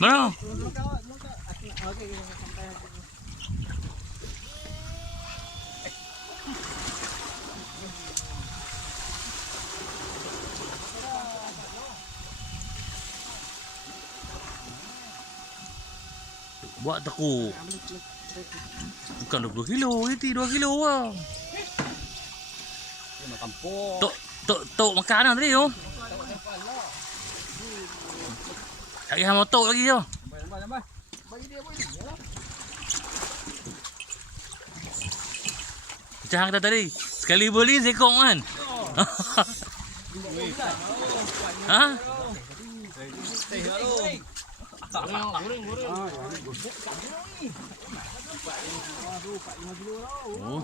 Mana? Buat tekuk. Bukan 20 kilo, ini 2 kilo lah. Tok makan lah tadi tu. Cari hang motor lagi tu. Bagi dia. Macam hang kata tadi, sekali beli sekong kan. Ha? Goreng. Oh.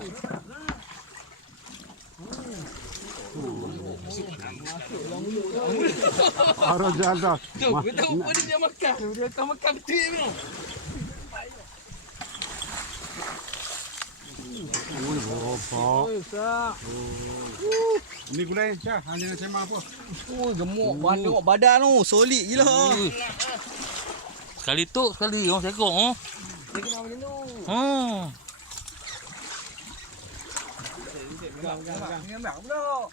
Arah jalan. Tu, kita lupa dia makan. Dia akan makan betul ni. Oh, Sak. ini gulai Syah, hanya nak sembang apa? Oh, gemuk. Tengok badan tu, solid gila. Sekali tok, sekali orang sekong. Oh. Dia kena macam tu. Oh. Pegang pula.